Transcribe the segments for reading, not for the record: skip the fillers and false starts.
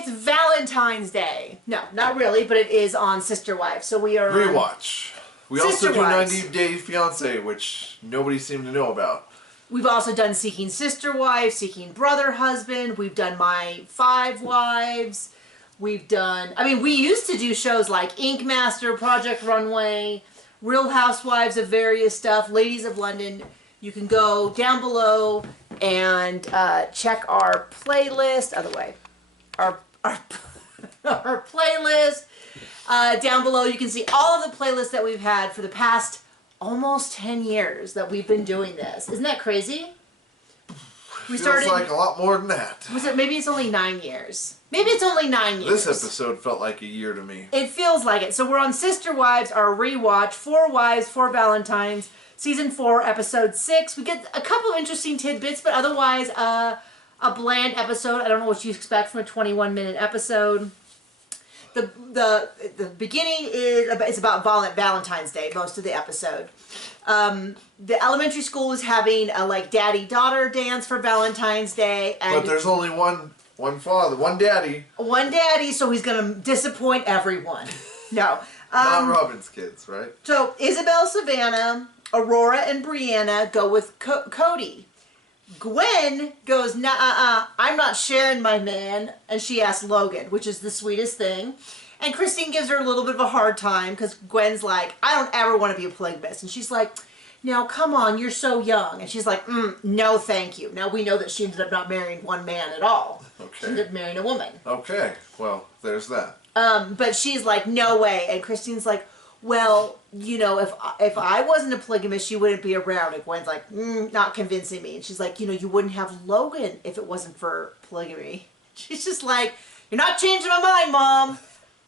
it's Valentine's Day. No, not really, but it is on Sister Wives. So we are Rewatch. We also Sister do Wives. 90 Day Fiance, which nobody seemed to know about. We've also done Seeking Sister Wife, Seeking Brother Husband. We've done My 5 Wives. We've done, I mean, we used to do shows like Ink Master, Project Runway, Real Housewives of various stuff, Ladies of London. You can go down below and check our playlist. Other way. Our playlist. Down below you can see all of the playlists that we've had for the past almost 10 years that we've been doing this. Isn't that crazy? We Feels like a lot more than that. Was it? Maybe it's only 9 years. Maybe it's only 9 years. This episode felt like a year to me. It feels like it. So we're on Sister Wives, our rewatch, 4 Wives, 4 Valentines, Season 4, Episode 6. We get a couple of interesting tidbits, but otherwise a bland episode. I don't know what you expect from a 21-minute episode. The beginning is it's about Valentine's Day, most of the episode. The elementary school is having a like daddy-daughter dance for Valentine's Day, and But there's only one father, one daddy. One daddy, so he's gonna disappoint everyone. No. Not Robin's kids, right? So Isabel, Savannah, Aurora, and Brianna go with Cody. Gwen goes, nah, I'm not sharing my man, and she asks Logan, which is the sweetest thing. And Christine gives her a little bit of a hard time because Gwen's like, I don't ever want to be a polygamist. And she's like, now come on, you're so young. And she's like, no thank you. Now we know that she ended up not marrying one man at all. Okay. She ended up marrying a woman. Okay, well, there's that. But she's like, no way. And Christine's like, well, you know, if I wasn't a polygamist, you wouldn't be around. And Gwen's like, not convincing me. And she's like, you know, you wouldn't have Logan if it wasn't for polygamy. She's just like, you're not changing my mind, Mom.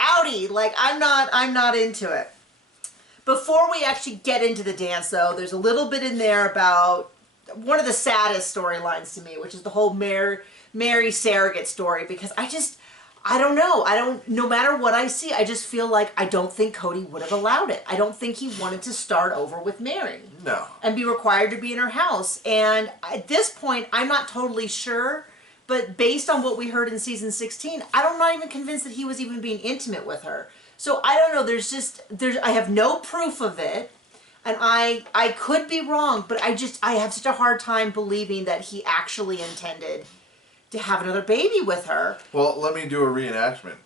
Outie. Like, I'm not into it. Before we actually get into the dance, though, there's a little bit in there about one of the saddest storylines to me, which is the whole Mary surrogate story, because I don't know. No matter what I see, I just feel like I don't think Cody would have allowed it. I don't think he wanted to start over with Mary. No. And be required to be in her house. And at this point, I'm not totally sure, but based on what we heard in season 16, I'm not even convinced that he was even being intimate with her. So I don't know, I have no proof of it. And I could be wrong, but I have such a hard time believing that he actually intended to have another baby with her. Well, let me do a reenactment.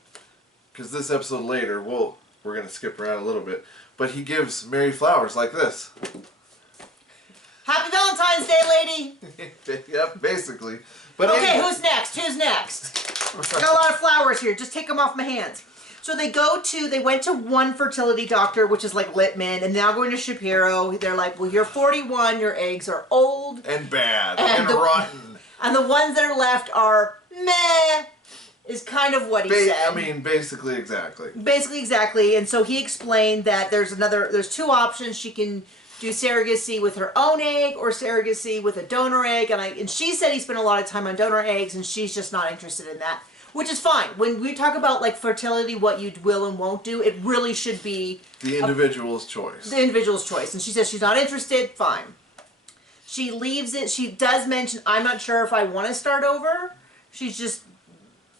Because this episode later, we're going to skip around a little bit. But he gives Mary flowers like this. Happy Valentine's Day, lady! Yep, basically. But okay, anyway. who's next? Who's next? Got a lot of flowers here. Just take them off my hands. So they went to one fertility doctor, which is like Littman, and now going to Shapiro. They're like, well, you're 41, your eggs are old. And bad. And rotten. And the ones that are left are meh, is kind of what he said. I mean, basically exactly. Basically exactly. And so he explained that there's 2 options. She can do surrogacy with her own egg or surrogacy with a donor egg. And she said he spent a lot of time on donor eggs, and she's just not interested in that. Which is fine. When we talk about like fertility, what you will and won't do, it really should be the individual's choice. The individual's choice. And she says she's not interested, fine. She leaves it. She does mention, I'm not sure if I want to start over. She's just...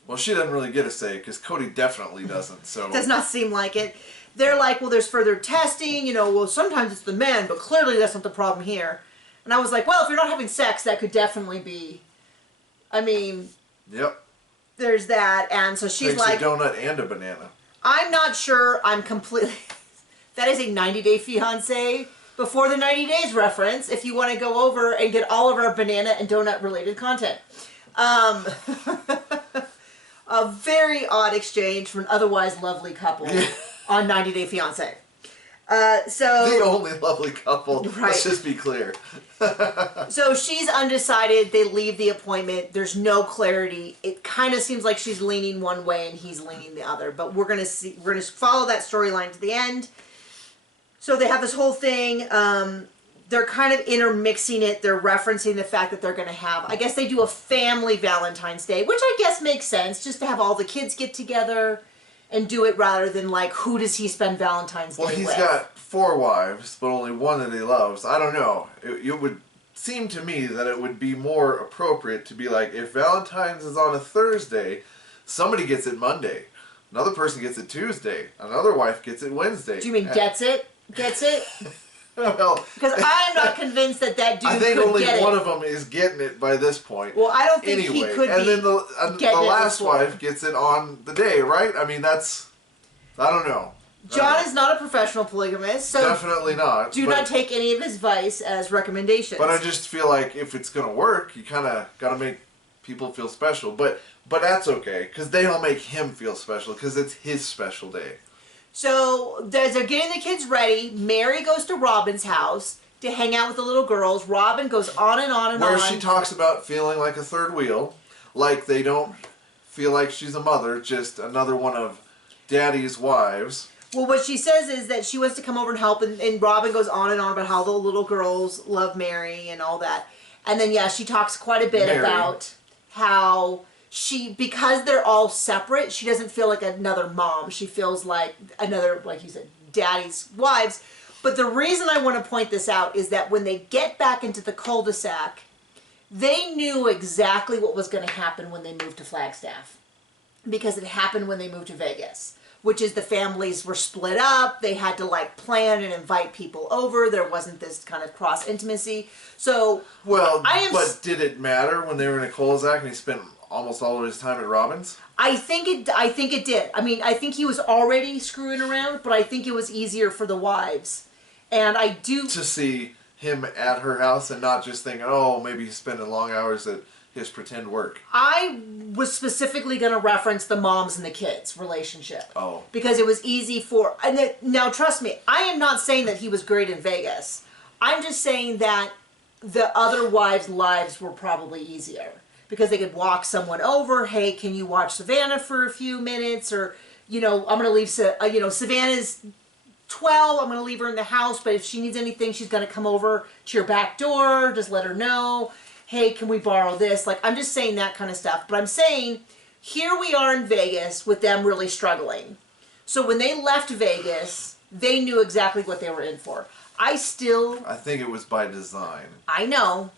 Well, she doesn't really get a say, because Cody definitely doesn't, so... Does not seem like it. They're like, well, there's further testing, you know, well, sometimes it's the men, but clearly that's not the problem here. And I was like, well, if you're not having sex, that could definitely be... I mean... Yep. There's that, and so she's Takes like... a donut and a banana. I'm not sure I'm completely... That is a 90 Day Fiancé before the 90 days reference, if you want to go over and get all of our banana and donut related content. A very odd exchange from an otherwise lovely couple on 90 Day Fiancé. The only lovely couple, right. Let's just be clear. So she's undecided, they leave the appointment, there's no clarity. It kind of seems like she's leaning one way and he's leaning the other, but we're going to follow that storyline to the end. So they have this whole thing, they're kind of intermixing it, they're referencing the fact that they're going to have, I guess they do a family Valentine's Day, which I guess makes sense, just to have all the kids get together and do it rather than like, who does he spend Valentine's Day with? Well, he's got 4 wives, but only one that he loves. I don't know. It would seem to me that it would be more appropriate to be like, if Valentine's is on a Thursday, Somebody gets it Monday. Another person gets it Tuesday. Another wife gets it Wednesday. Do you mean gets it? Gets it? Well, Because I'm not convinced that dude I think could only get one it. of them is getting it by this point. Well, I don't think anyway, he could and be then the last wife gets it on the day, right? I mean, that's... I don't know. John is not a professional polygamist, so definitely not. do not take any of his advice as recommendations. But I just feel like if it's going to work, you kind of got to make people feel special. But that's okay, because they'll make him feel special, because it's his special day. So, as they're getting the kids ready, Mary goes to Robin's house to hang out with the little girls. Robin goes on and on and on. Where she talks about feeling like a third wheel, like they don't feel like she's a mother, just another one of Daddy's wives. Well, what she says is that she wants to come over and help, and Robin goes on and on about how the little girls love Mary and all that. And then, yeah, she talks quite a bit about how because they're all separate, she doesn't feel like another mom. She feels like another, like you said, Daddy's wives. But the reason I want to point this out is that when they get back into the cul-de-sac, they knew exactly what was going to happen when they moved to Flagstaff. Because it happened when they moved to Vegas. Which is the families were split up. They had to like plan and invite people over. There wasn't this kind of cross intimacy. So but did it matter when they were in a cul-de-sac and he spent almost all of his time at Robin's? I think it did. I mean, I think he was already screwing around, but I think it was easier for the wives. And I do to see him at her house and not just thinking, oh, maybe he's spending long hours at his pretend work. I was specifically going to reference the moms and the kids relationship. Oh. Because it was easy for... Now, trust me, I am not saying that he was great in Vegas. I'm just saying that the other wives' lives were probably easier. Because they could walk someone over, hey, can you watch Savannah for a few minutes? Or, I'm going to leave... Savannah's 12, I'm going to leave her in the house, but if she needs anything, she's going to come over to your back door, just let her know. Hey, can we borrow this? Like, I'm just saying that kind of stuff. But I'm saying, here we are in Vegas with them really struggling. So when they left Vegas, they knew exactly what they were in for. I think it was by design. I know.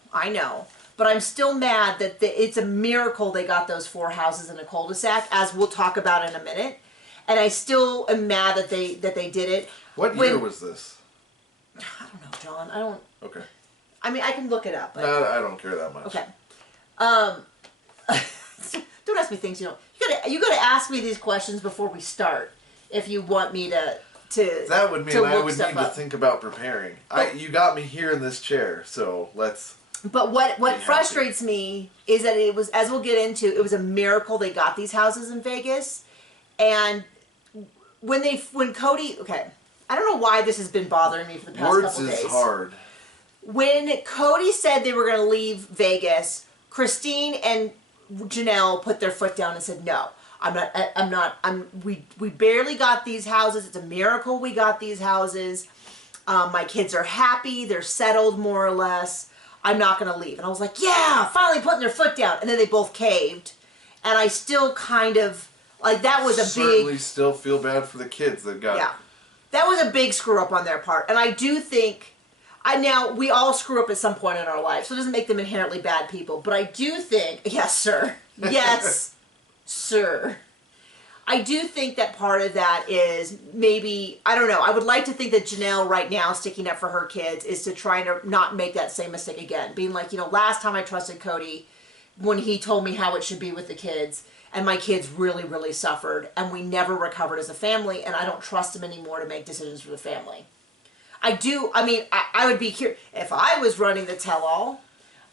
But I'm still mad that it's a miracle they got those 4 houses in a cul-de-sac, as we'll talk about in a minute. And I still am mad that they did it. What year was this? I don't know, John. Okay. I mean, I can look it up. But... No, I don't care that much. Okay. Don't ask me things you don't. You gotta ask me these questions before we start if you want me to. That would mean I would need to up. think about preparing. You got me here in this chair, so let's. But what frustrates me is that it was, as we'll get into, it was a miracle they got these houses in Vegas, and when Cody, okay, I don't know why this has been bothering me for the past couple days. Words is hard. When Cody said they were going to leave Vegas, Christine and Janelle put their foot down and said, no, we barely got these houses. It's a miracle we got these houses. My kids are happy. They're settled more or less. I'm not going to leave. And I was like, yeah, finally putting their foot down. And then they both caved. And I still kind of, like, that was certainly still feel bad for the kids that got. Yeah. That was a big screw up on their part. And I do think, now, we all screw up at some point in our life, so it doesn't make them inherently bad people. But I do think, yes, sir. Yes, sir. I do think that part of that is maybe, I don't know, I would like to think that Janelle right now, sticking up for her kids, is to try to not make that same mistake again. Being like, last time I trusted Cody when he told me how it should be with the kids, and my kids really, really suffered, and we never recovered as a family, and I don't trust him anymore to make decisions for the family. I would be curious. If I was running the tell-all,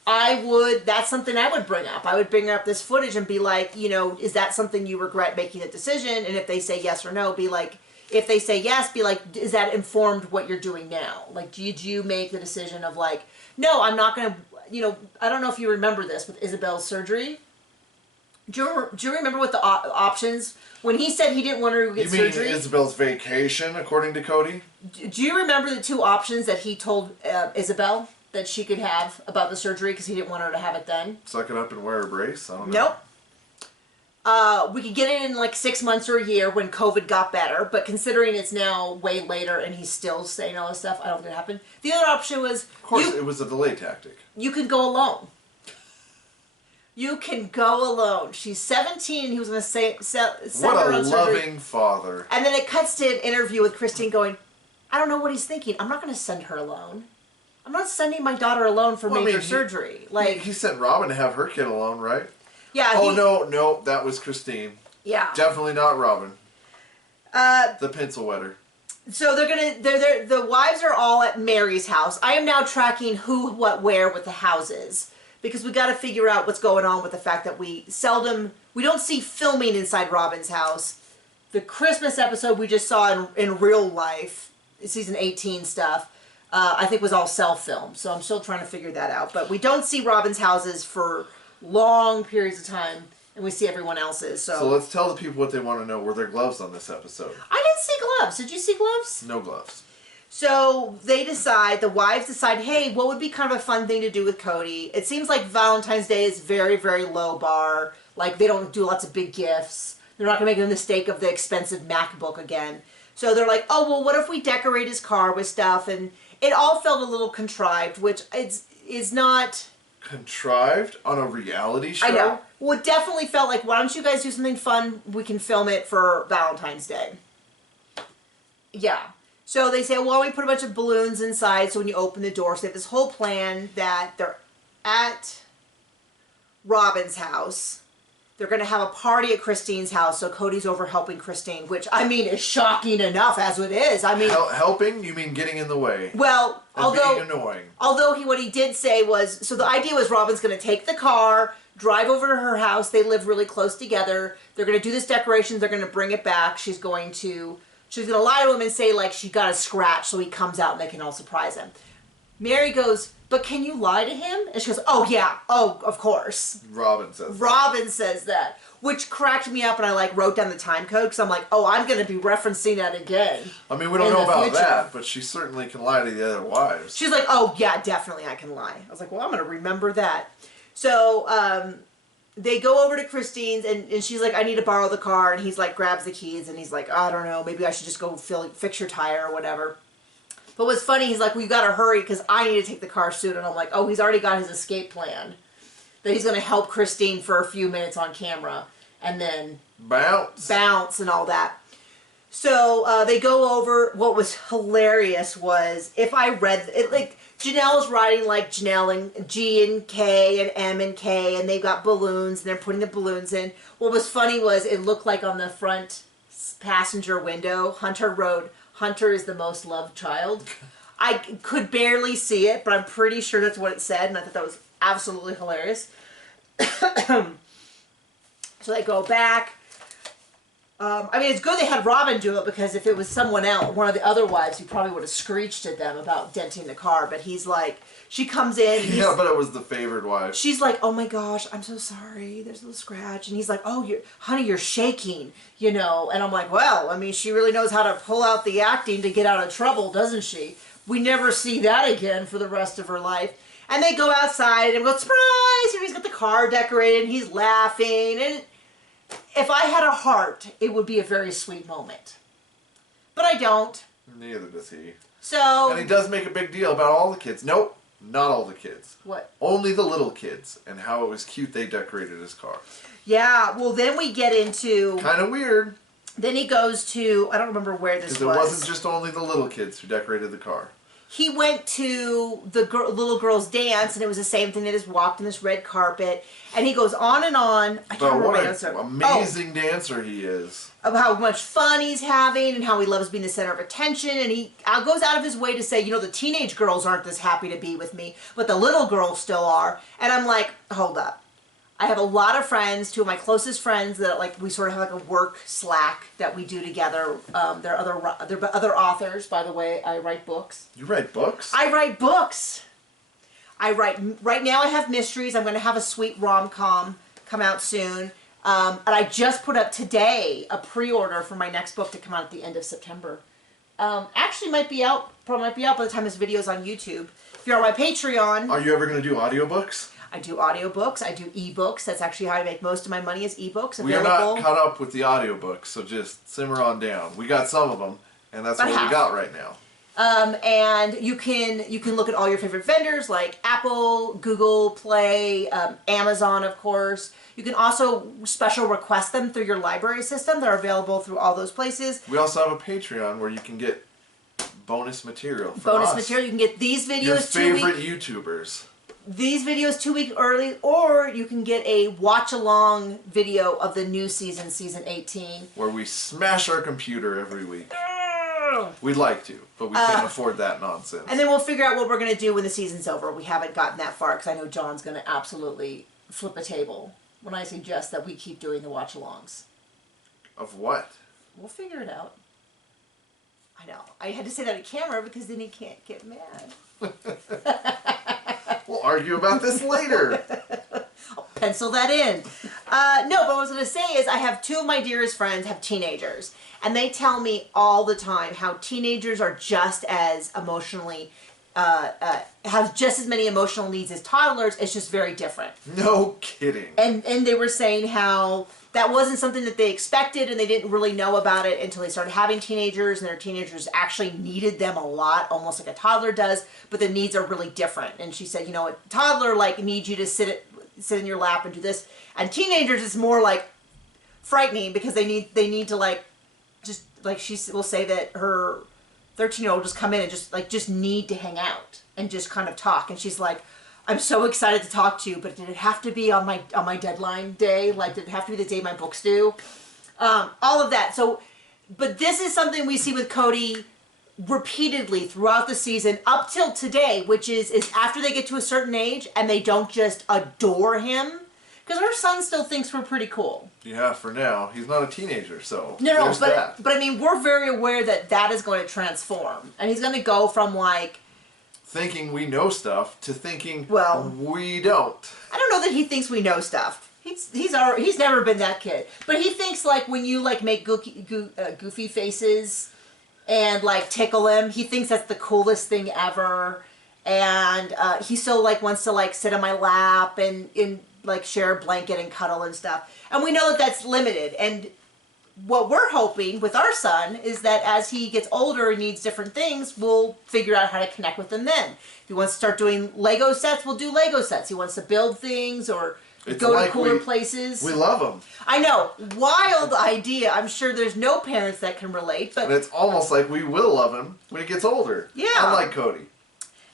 that's something I would bring up. I would bring up this footage and be like, is that something you regret making a decision? And if they say yes or no, be like, if they say yes, be like, is that informed what you're doing now? Like, did you make the decision of like, no, I'm not going to, I don't know if you remember this with Isabel's surgery. Do you remember what the options, when he said he didn't want her to get surgery? You mean Isabel's vacation, according to Cody? Do you remember the 2 options that he told Isabel that she could have about the surgery because he didn't want her to have it then? Suck it up and wear a brace? I don't know. Nope. We could get it in like 6 months or a year when COVID got better, but considering it's now way later and he's still saying all this stuff, I don't think it happened. The other option was... Of course, it was a delay tactic. You could go alone. You can go alone. She's 17. He was going to send What her a on surgery. loving father. And then it cuts to an interview with Christine going, I don't know what he's thinking. I'm not going to send her alone. I'm not sending my daughter alone for major surgery. He sent Robin to have her kid alone, right? Yeah. Oh, no, that was Christine. Yeah. Definitely not Robin. The pencil wetter. So the wives are all at Mary's house. I am now tracking who, what, where with the houses. Because we got to figure out what's going on with the fact that we don't see filming inside Robin's house. The Christmas episode we just saw in real life, season 18 stuff, I think was all self-filmed. So I'm still trying to figure that out. But we don't see Robin's houses for long periods of time, and we see everyone else's. So let's tell the people what they want to know. Were there gloves on this episode? I didn't see gloves. Did you see gloves? No gloves. So the wives decide, hey, what would be kind of a fun thing to do with Cody? It seems like Valentine's Day is very, very low bar. Like, they don't do lots of big gifts. They're not going to make the mistake of the expensive MacBook again. So they're like, oh, well, what if we decorate his car with stuff? And it all felt a little contrived, which is not... Contrived on a reality show? I know. Well, it definitely felt like, why don't you guys do something fun? We can film it for Valentine's Day. Yeah. So they say, well, we put a bunch of balloons inside so when you open the door, so they have this whole plan that they're at Robin's house. They're going to have a party at Christine's house, so Cody's over helping Christine, which, I mean, is shocking enough as it is. I mean... Helping? You mean getting in the way? Well, being annoying. Although what he did say was, so the idea was Robin's going to take the car, drive over to her house. They live really close together. They're going to do this decoration. They're going to bring it back. She's going to lie to him and say, like, she got a scratch, so he comes out and they can all surprise him. Mary goes, but can you lie to him? And she goes, oh, yeah. Oh, of course. Robin says that. Which cracked me up, and I, like, wrote down the time code, because I'm like, oh, I'm going to be referencing that again. I mean, we don't know about that, but she certainly can lie to the other wives. She's like, oh, yeah, definitely I can lie. I was like, well, I'm going to remember that. So, they go over to Christine's, and she's like, I need to borrow the car, and he's like, grabs the keys, and he's like, I don't know, maybe I should just go fix your tire or whatever. But what's funny, he's like, well, you gotta hurry, because I need to take the car soon, and I'm like, oh, he's already got his escape plan. That he's gonna help Christine for a few minutes on camera, and then... Bounce and all that. So, they go over, what was hilarious was, if I read, it like... Janelle's writing like Janelle and G and K and M and K, and they've got balloons, and they're putting the balloons in. What was funny was it looked like on the front passenger window, Hunter wrote, Hunter is the most loved child. I could barely see it, but I'm pretty sure that's what it said, and I thought that was absolutely hilarious. So they go back. I mean, it's good they had Robin do it, because if it was someone else, one of the other wives, he probably would have screeched at them about denting the car. But he's like, she comes in. Yeah, but it was the favored wife. She's like, oh my gosh, I'm so sorry. There's a little scratch. And he's like, oh, honey, you're shaking, you know. And I'm like, well, I mean, she really knows how to pull out the acting to get out of trouble, doesn't she? We never see that again for the rest of her life. And they go outside and go, surprise! And he's got the car decorated, and he's laughing, and... If I had a heart, it would be a very sweet moment. But I don't. Neither does he. So... And he does make a big deal about all the kids. Nope, not all the kids. What? Only the little kids, and how it was cute they decorated his car. Yeah, well then we get into... Kind of weird. Then he goes to... I don't remember where this was. Because it wasn't just only the little kids who decorated the car. He went to the little girl's dance, and it was the same thing. They just walked on this red carpet, and he goes on and on. I can't remember what an amazing dancer he is. Of how much fun he's having, and how he loves being the center of attention, and he goes out of his way to say, you know, the teenage girls aren't this happy to be with me, but the little girls still are. And I'm like, hold up. I have a lot of friends, two of my closest friends, that like we sort of have like a work Slack that we do together. They're other authors, by the way. I write books. You write books? I write books. Right now I have mysteries. I'm going to have a sweet rom-com come out soon. And I just put up today a pre-order for my next book to come out at the end of September. Actually probably might be out by the time this video is on YouTube. If you're on my Patreon. Are you ever going to do audiobooks? I do audiobooks. I do ebooks. That's actually how I make most of my money, is ebooks. We are not caught up with the audiobooks, so just simmer on down. We got some of them, and that's what we got right now. And you can look at all your favorite vendors like Apple, Google Play, Amazon, of course. You can also special request them through your library system. They're available through all those places. We also have a Patreon where you can get bonus material from Bonus us. material. You can get these videos Your favorite YouTubers. These videos 2 weeks early, or you can get a watch-along video of the new season, season 18. Where we smash our computer every week. We'd like to, but we can't afford that nonsense. And then we'll figure out what we're going to do when the season's over. We haven't gotten that far, because I know John's going to absolutely flip a table when I suggest that we keep doing the watch-alongs. Of what? We'll figure it out. I know. I had to say that on camera because then he can't get mad. We'll argue about this later. I'll pencil that in. No, but what I was going to say is I have 2 of my dearest friends have teenagers. And they tell me all the time how teenagers are just as emotionally, have just as many emotional needs as toddlers. It's just very different. No kidding. And they were saying how that wasn't something that they expected, and they didn't really know about it until they started having teenagers, and their teenagers actually needed them a lot, almost like a toddler does, but the needs are really different. And she said, you know, a toddler like needs you to sit in your lap and do this, and teenagers is more like frightening because they need to like, just like she will say that her 13-year-old just come in and just need to hang out and just kind of talk, and she's like, I'm so excited to talk to you, but did it have to be on my deadline day? Like, did it have to be the day my book's due? All of that. So, but this is something we see with Cody repeatedly throughout the season up till today, which is after they get to a certain age and they don't just adore him. Because our son still thinks we're pretty cool. Yeah, for now. He's not a teenager, so No, but I mean, we're very aware that is going to transform. And he's going to go from like, thinking we know stuff to thinking well, we don't. I don't know that he thinks we know stuff. He's never been that kid. But he thinks like when you like make goofy faces and like tickle him, he thinks that's the coolest thing ever. And he still like wants to like sit on my lap and like share a blanket and cuddle and stuff. And we know that that's limited. And what we're hoping with our son is that as he gets older and needs different things, we'll figure out how to connect with him then. If he wants to start doing Lego sets, we'll do Lego sets. He wants to build things or go to cooler places. We love him. I know. Wild idea. I'm sure there's no parents that can relate. But and it's almost like we will love him when he gets older. Yeah. Unlike Cody.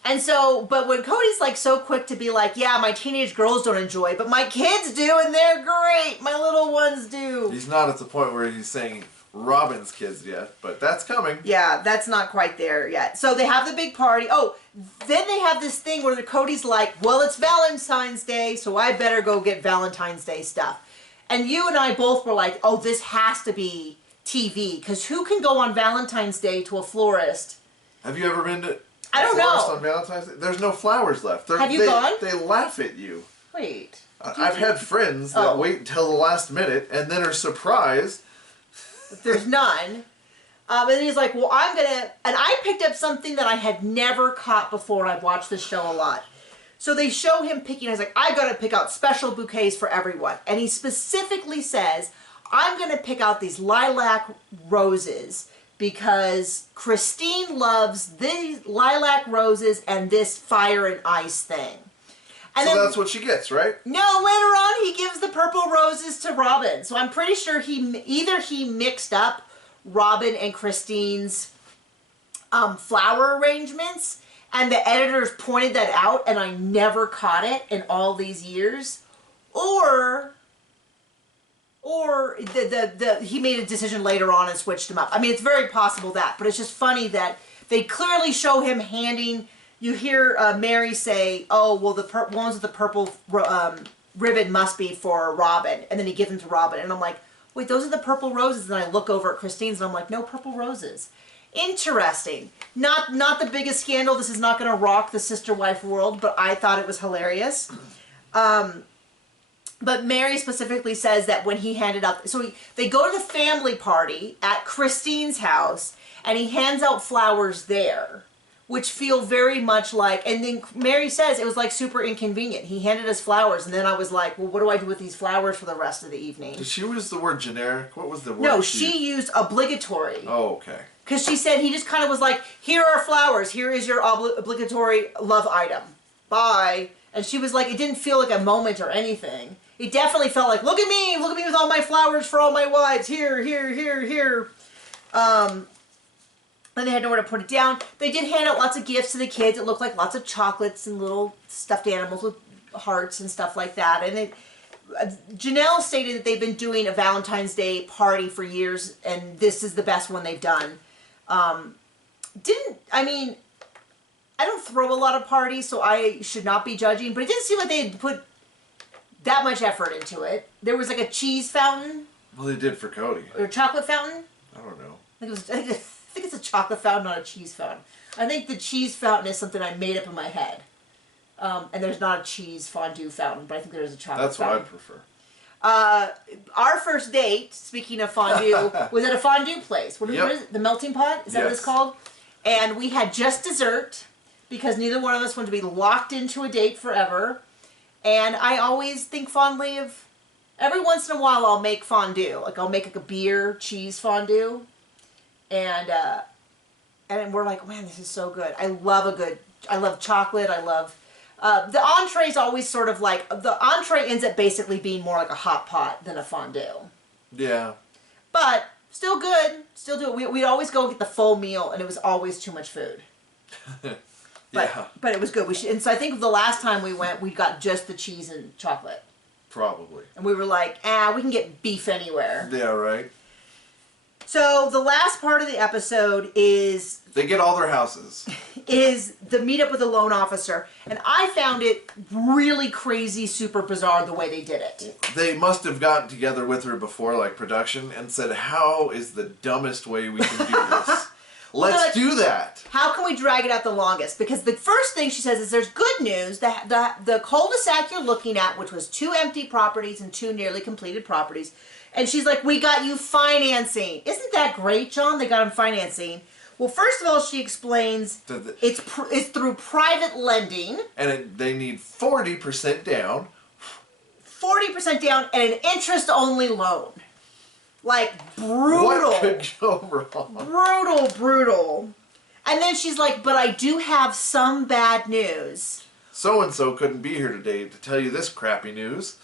And so, but when Cody's like so quick to be like, yeah, my teenage girls don't enjoy, but my kids do and they're great. My little ones do. He's not at the point where he's saying Robin's kids yet, but that's coming. Yeah, that's not quite there yet. So they have the big party. Oh, then they have this thing where Cody's like, well, it's Valentine's Day, so I better go get Valentine's Day stuff. And you and I both were like, oh, this has to be TV, because who can go on Valentine's Day to a florist? Have you ever been to... I don't know. On Valentine's Day? There's no flowers left. Have you gone? They laugh at you. Wait. I've had friends that wait until the last minute and then are surprised. There's none. And then he's like, well, I'm going to... And I picked up something that I had never caught before. I've watched this show a lot. So they show him picking. I was like, I got to pick out special bouquets for everyone. And he specifically says, I'm going to pick out these lilac roses because Christine loves these lilac roses and this fire and ice thing. And so then, that's what she gets, right? No, later on he gives the purple roses to Robin. So I'm pretty sure he mixed up Robin and Christine's flower arrangements, and the editors pointed that out, and I never caught it in all these years. Or he made a decision later on and switched them up. I mean, it's very possible that, but it's just funny that they clearly show him handing. You hear Mary say, "Oh, well, the ones with the purple ribbon must be for Robin," and then he gives them to Robin, and I'm like, "Wait, those are the purple roses." And I look over at Christine's, and I'm like, "No purple roses." Interesting. Not the biggest scandal. This is not going to rock the sister-wife world, but I thought it was hilarious. But Mary specifically says that when he handed out... So they go to the family party at Christine's house, and he hands out flowers there, which feel very much like, and then Mary says it was like super inconvenient. He handed us flowers, and then I was like, well, what do I do with these flowers for the rest of the evening? Did she use the word generic? What was the word? No, she used obligatory. Oh, okay. Because she said he just kind of was like, here are flowers. Here is your obligatory love item. Bye. And she was like, it didn't feel like a moment or anything. It definitely felt like, look at me with all my flowers for all my wives. Here, here, here, here. And they had nowhere to put it down. They did hand out lots of gifts to the kids. It looked like lots of chocolates and little stuffed animals with hearts and stuff like that. And Janelle stated that they've been doing a Valentine's Day party for years, and this is the best one they've done. I don't throw a lot of parties, so I should not be judging, but it didn't seem like they had put that much effort into it. There was like a cheese fountain. Well, they did for Cody. Or a chocolate fountain. I don't know. I think it's a chocolate fountain, not a cheese fountain. I think the cheese fountain is something I made up in my head. And there's not a cheese fondue fountain, but I think there is a chocolate fountain. That's what I prefer. Our first date, speaking of fondue, was at a fondue place. What is it? The Melting Pot? Is that what it's called? And we had just dessert because neither one of us wanted to be locked into a date forever. And I always think fondly of, every once in a while I'll make fondue. Like I'll make like a beer cheese fondue. And we're like, man, this is so good. I love chocolate. I love, the entree is always sort of like, the entree ends up basically being more like a hot pot than a fondue. Yeah. But still good. Still do it. We'd always go get the full meal, and it was always too much food. But it was good. And so I think the last time we went, we got just the cheese and chocolate. Probably. And we were like, we can get beef anywhere. Yeah, right. So the last part of the episode is... They get all their houses. Is the meetup with the loan officer. And I found it really crazy, super bizarre the way they did it. They must have gotten together with her before, like production, and said, how is the dumbest way we can do this? Let's do that. How can we drag it out the longest? Because the first thing she says is there's good news. The cul-de-sac you're looking at, which was 2 empty properties and 2 nearly completed properties. And she's like, we got you financing. Isn't that great, John? They got him financing. Well, first of all, she explains it's through private lending. And they need 40% down. 40% down and an interest-only loan. Like, brutal. What could go wrong? Brutal. And then she's like, but I do have some bad news. So-and-so couldn't be here today to tell you this crappy news.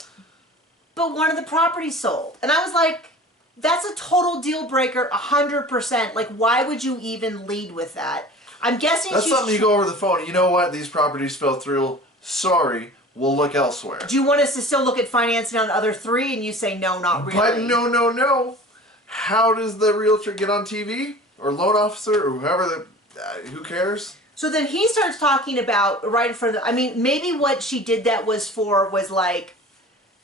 But one of the properties sold. And I was like, that's a total deal breaker, 100%. Like, why would you even lead with that? I'm guessing that's something you go over the phone. You know what? These properties fell through. Sorry. We'll look elsewhere. Do you want us to still look at financing on the other 3? And you say, no, not really. But no. How does the realtor get on TV? Or loan officer? Or whoever who cares? So then he starts talking about right in front of maybe what she did that was like...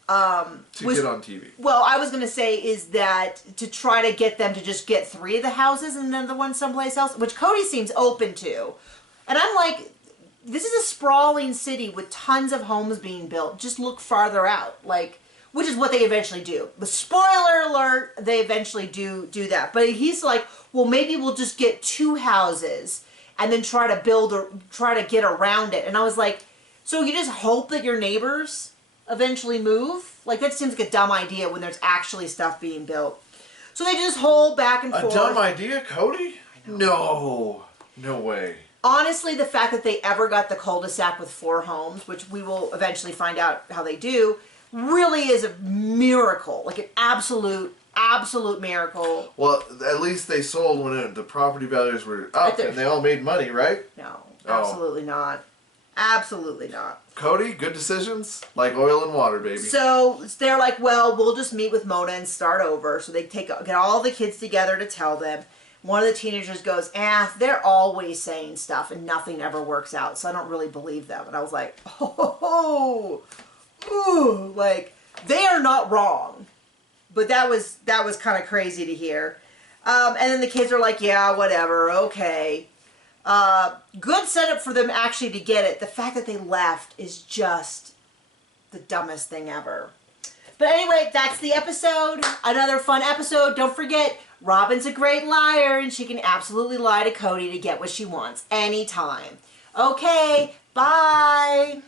get on TV. Well, I was going to say is that to try to get them to just get 3 of the houses and then the one someplace else, which Cody seems open to. And I'm like... This is a sprawling city with tons of homes being built. Just look farther out, which is what they eventually do. But spoiler alert, they eventually do that. But he's like, well, maybe we'll just get 2 houses and then try to get around it. And I was like, so you just hope that your neighbors eventually move? Like, that seems like a dumb idea when there's actually stuff being built. So they just hold back and forth. A dumb idea, Cody? No way. Honestly, the fact that they ever got the cul-de-sac with 4 homes, which we will eventually find out how they do, really is a miracle. Like an absolute miracle. Well, at least they sold when the property values were up and they all made money, right? No, absolutely not. Absolutely not. Cody, good decisions? Like oil and water, baby. So they're like, well, we'll just meet with Mona and start over. So they get all the kids together to tell them. One of the teenagers goes, they're always saying stuff and nothing ever works out, so I don't really believe them. And I was like, like, they are not wrong. But that was kind of crazy to hear. And then the kids are like, yeah, whatever, okay. Good setup for them actually to get it. The fact that they left is just the dumbest thing ever. But anyway, that's the episode. Another fun episode. Don't forget, Robin's a great liar, and she can absolutely lie to Cody to get what she wants anytime. Okay, bye.